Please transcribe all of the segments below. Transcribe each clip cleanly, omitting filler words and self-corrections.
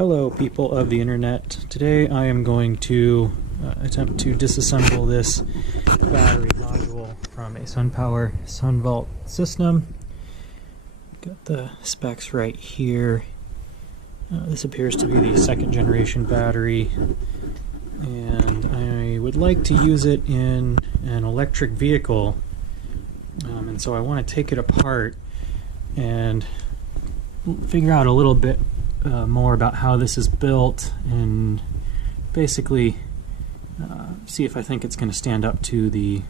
Hello people of the internet. Today I am going to attempt to disassemble this battery module from a Sunpower sunvault system. Got the specs right here. This appears to be the second generation battery, and I would like to use it in an electric vehicle, and so I want to take it apart and figure out a little bit more about how this is built, and basically see if I think it's going to stand up to the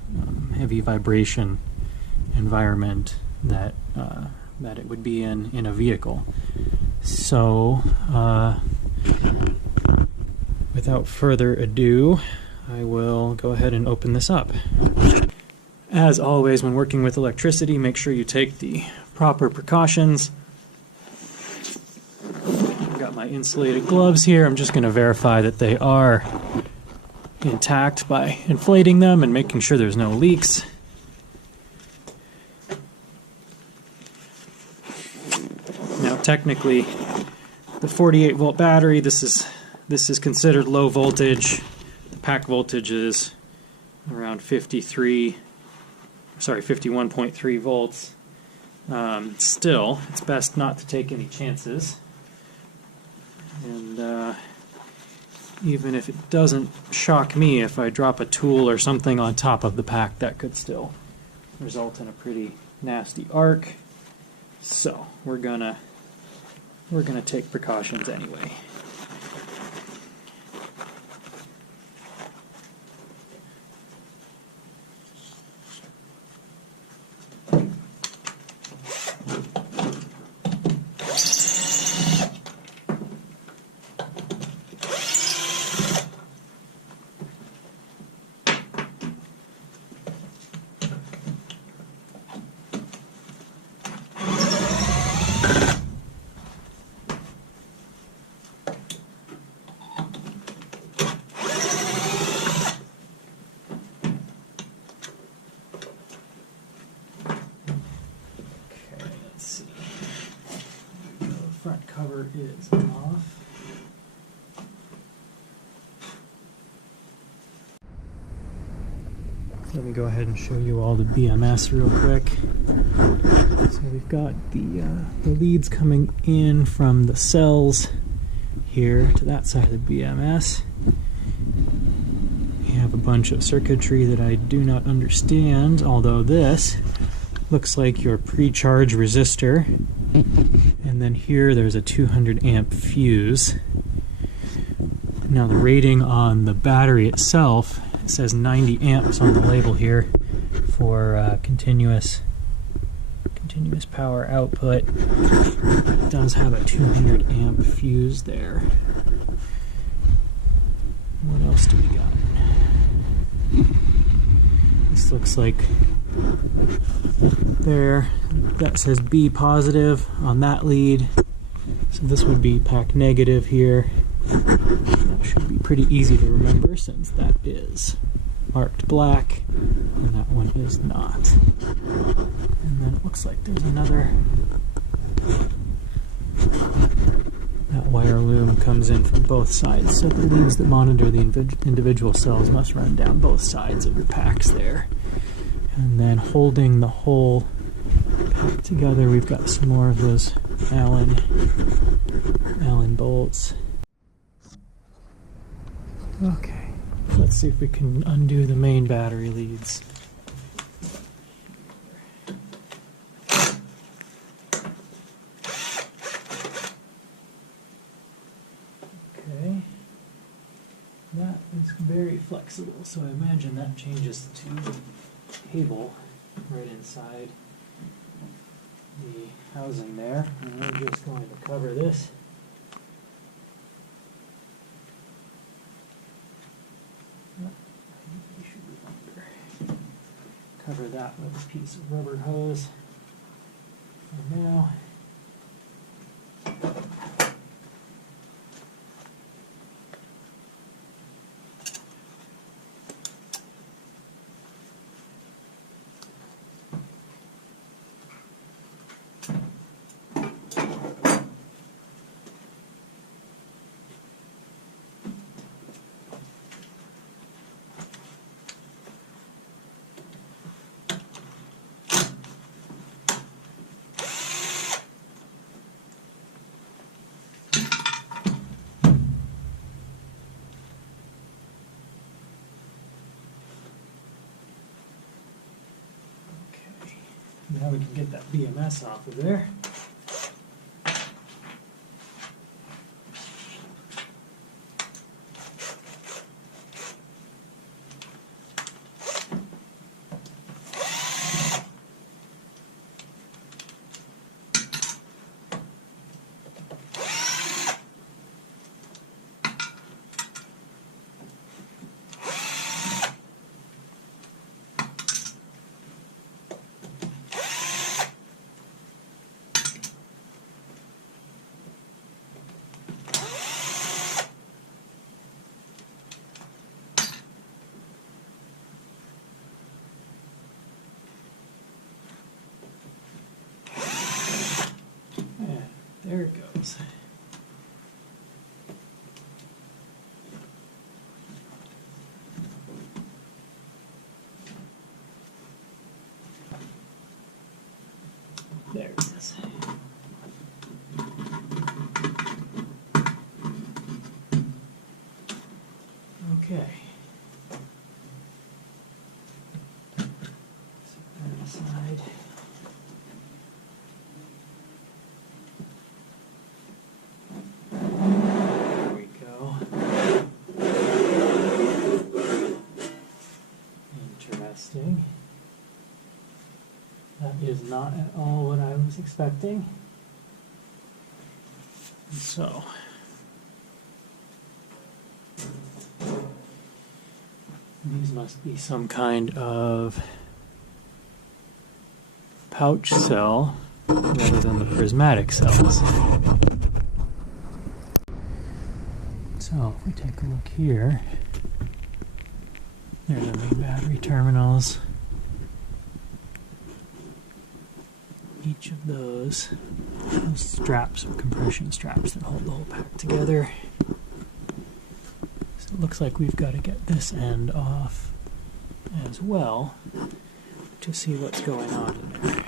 heavy vibration environment that it would be in a vehicle. So without further ado, I will go ahead and open this up. As always, when working with electricity, make sure you take the proper precautions. Got my insulated gloves here. I'm just going to verify that they are intact by inflating them and making sure there's no leaks. Now technically the 48 volt battery, this is considered low voltage. The pack voltage is around 51.3 volts. Still, it's best not to take any chances. And even if it doesn't shock me, if I drop a tool or something on top of the pack, that could still result in a pretty nasty arc. So we're gonna take precautions anyway. Front cover is off. Let me go ahead and show you all the BMS real quick. So we've got the leads coming in from the cells here to that side of the BMS. You have a bunch of circuitry that I do not understand, although this looks like your pre-charge resistor. And then here there's a 200 amp fuse. Now the rating on the battery itself, it says 90 amps on the label here for continuous power output. It does have a 200 amp fuse there. What else do we got? This looks like there, that says B positive on that lead, so this would be pack negative here. That should be pretty easy to remember since that is marked black and that one is not. And then it looks like there's another, that wire loom comes in from both sides, so the leads that monitor the individual cells must run down both sides of your packs there. And then holding the whole pack together, we've got some more of those Allen bolts. Okay, let's see if we can undo the main battery leads. Okay, that is very flexible, so I imagine that changes to the cable right inside the housing there, and we're just going to cover this. Cover that with a piece of rubber hose for now. Now we can get that BMS off of there. There it goes. There it is. Okay. Set that aside. Interesting. That is not at all what I was expecting. So, these must be some kind of pouch cell rather than the prismatic cells. So, if we take a look here, there's our main battery terminals. Each of those straps are compression straps that hold the whole pack together. So it looks like we've got to get this end off as well to see what's going on in there.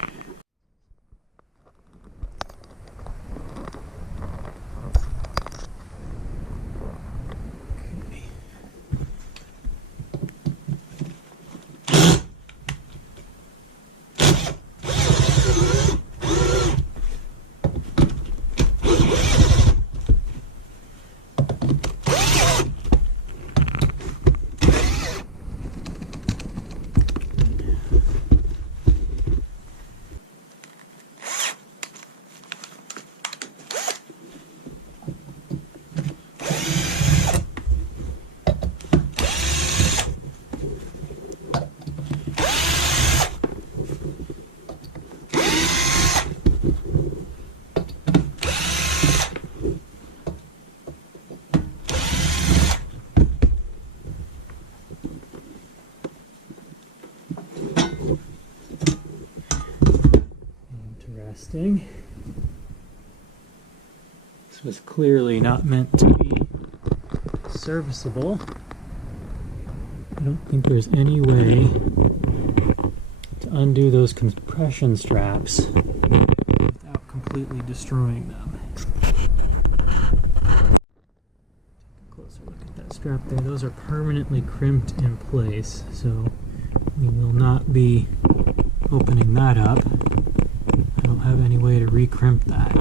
Interesting. This was clearly not meant to be serviceable. I don't think there's any way to undo those compression straps without completely destroying them. Take a closer look at that strap there. Those are permanently crimped in place, so we will not be opening that up. I don't have any way to recrimp that.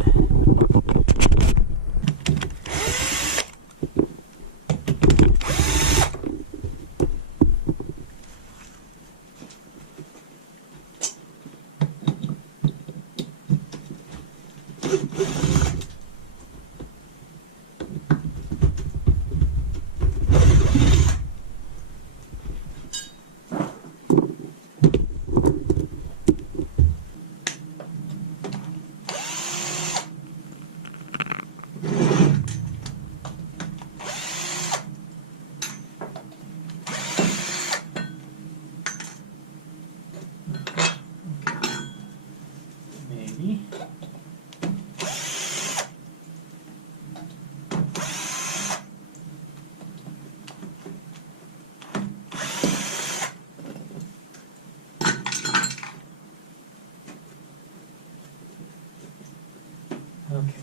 Okay,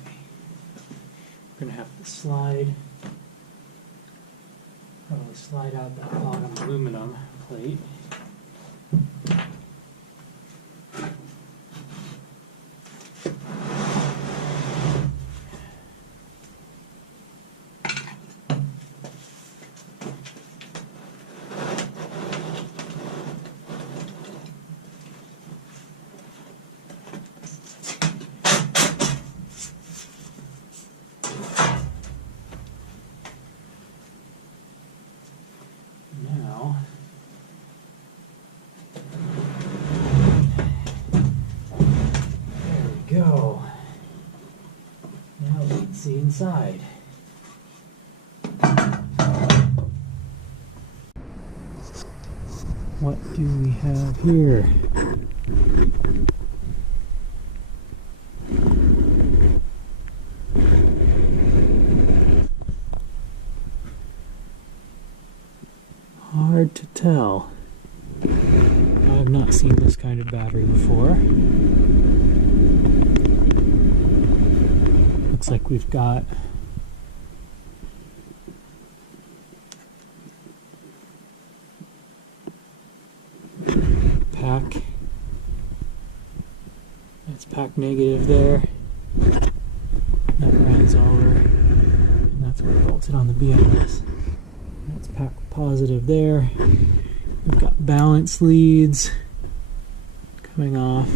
we're going to have to probably slide out that bottom aluminum plate. Let's see inside. What do we have here? Hard to tell. I have not seen this kind of battery before. Looks like we've got pack. That's pack negative there. That runs over. And that's where it bolted on the BMS. That's pack positive there. We've got balance leads coming off.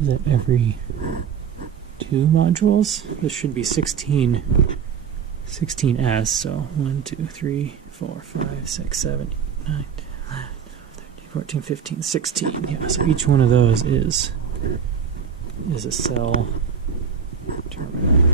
Is it every 2 modules? This should be 16S, so 1, 2, 3, 4, 5, 6, 7, 8, 9, 10, 11, 13, 14, 15, 16. Yeah, so each one of those is a cell terminal.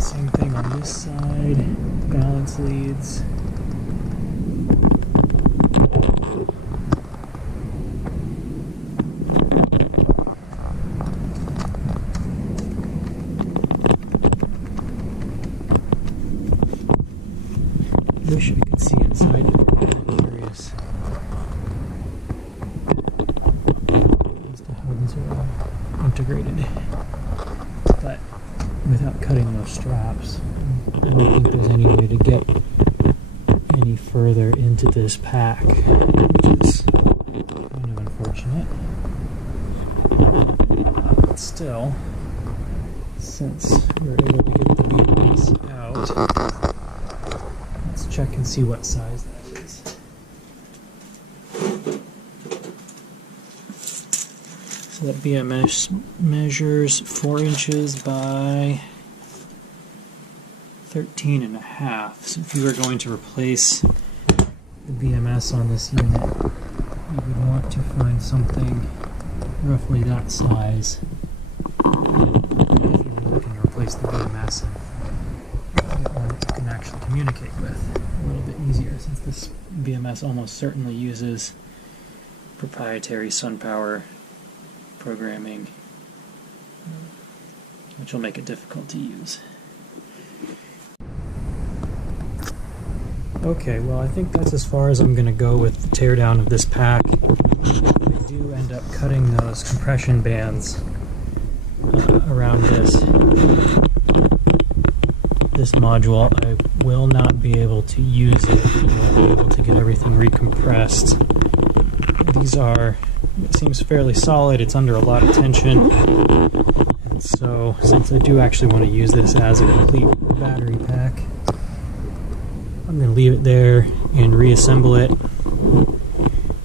Same thing on this side, balance leads. Wish I could see inside. I'm curious as to how these are all integrated. But without cutting those straps, I don't think there's any way to get any further into this pack, which is kind of unfortunate. But still, since we're able to get the BMS out, let's check and see what size that is. So that BMS measures 4 inches by 13.5. So if you were going to replace the BMS on this unit, you would want to find something roughly that size. If you were looking to replace the BMS and get one that you can actually communicate with a little bit easier, since this BMS almost certainly uses proprietary Sunpower programming, which will make it difficult to use. Okay, well, I think that's as far as I'm going to go with the teardown of this pack. I do end up cutting those compression bands around this module. I will not be able to use it. I won't be able to get everything recompressed. These are, it seems fairly solid. It's under a lot of tension. And so, since I do actually want to use this as a complete battery pack, I'm going to leave it there and reassemble it.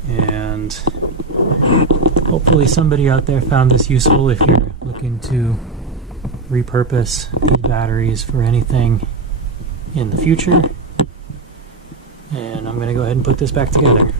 And hopefully somebody out there found this useful if you're looking to repurpose these batteries for anything in the future. And I'm going to go ahead and put this back together.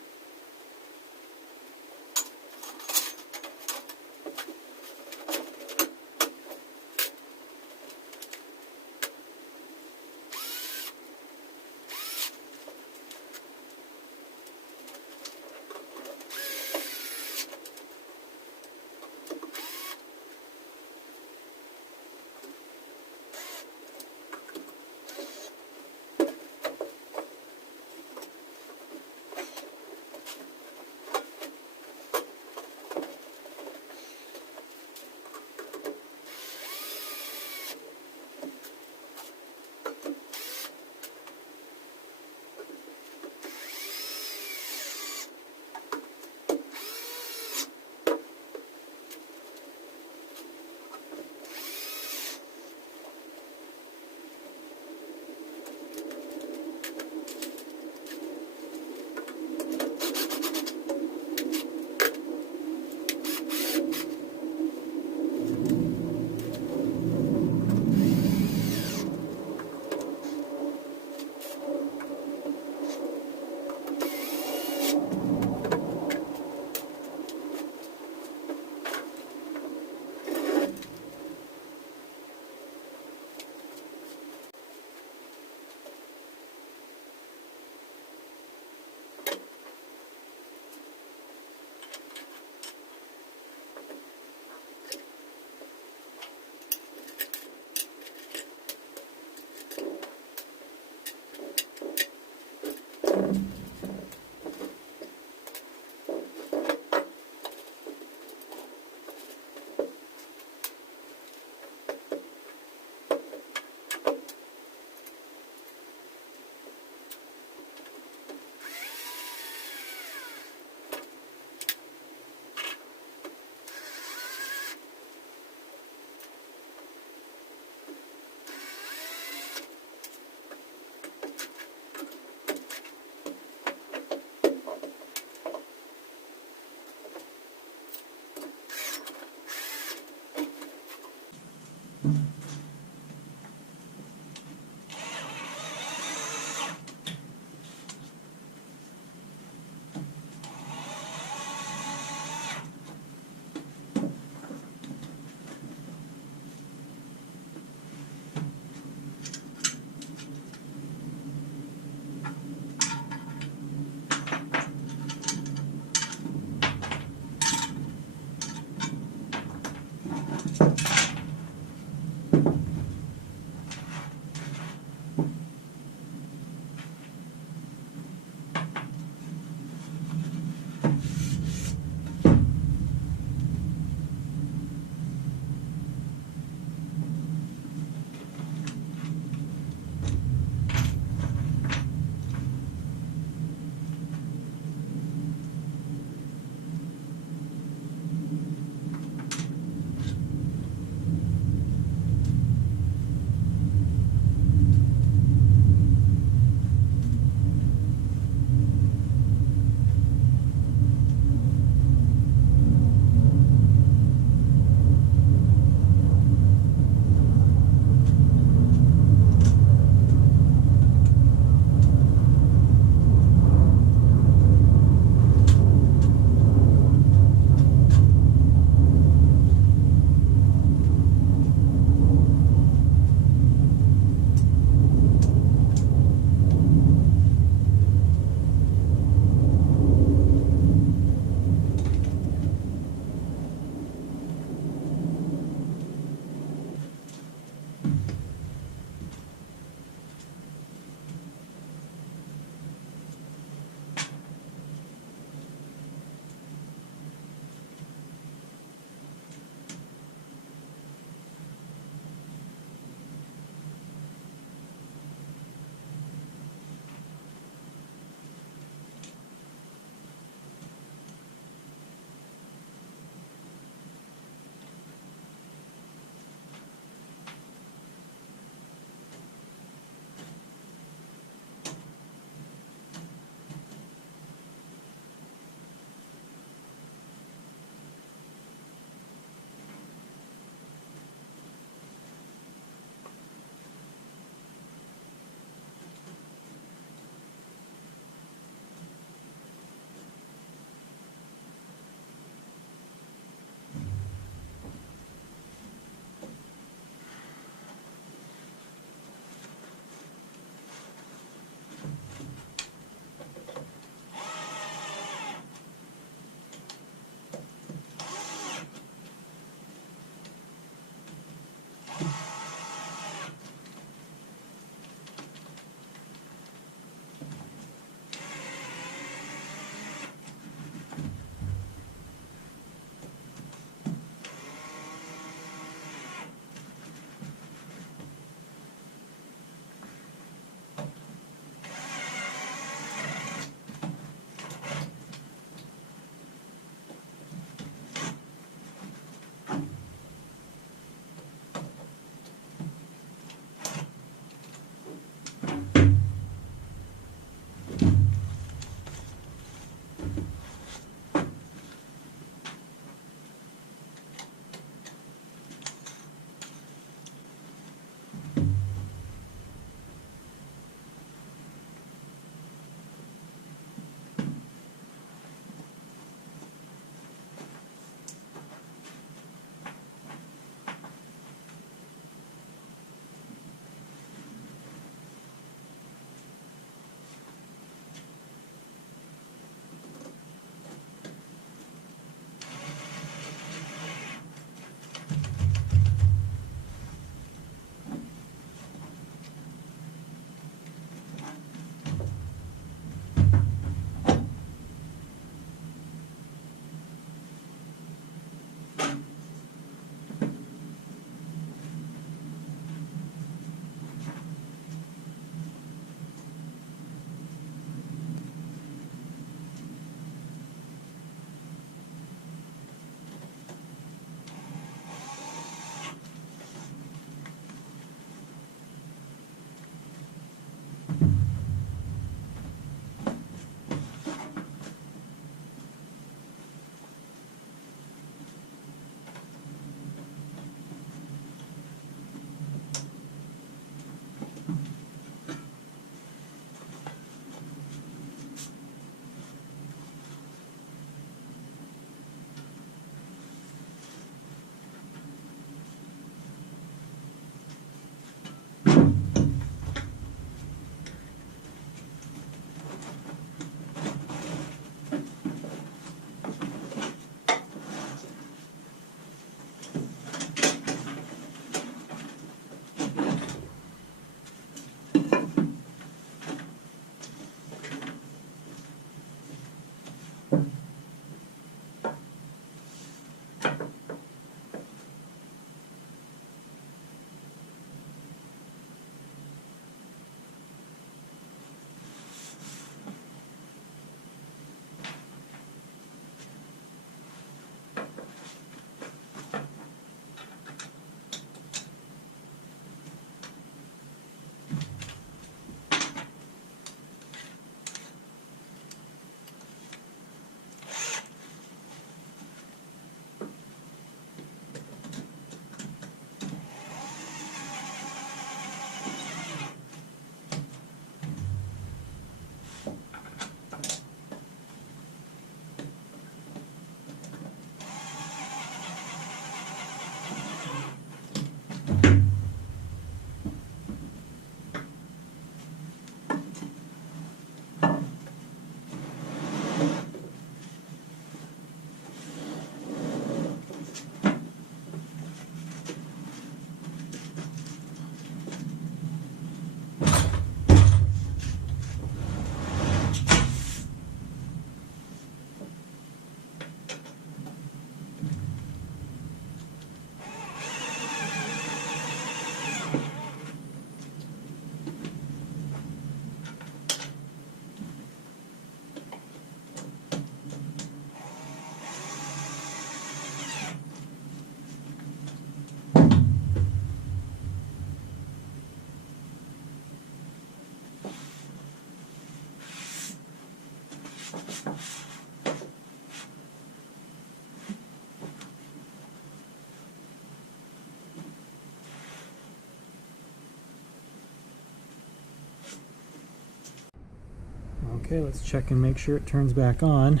Okay, let's check and make sure it turns back on.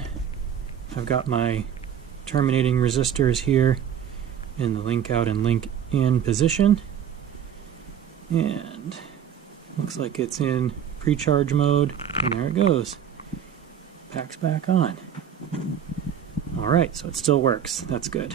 I've got my terminating resistors here in the link out and link in position, and looks like it's in pre-charge mode, and there it goes. Packs back on. Alright, so it still works. That's good.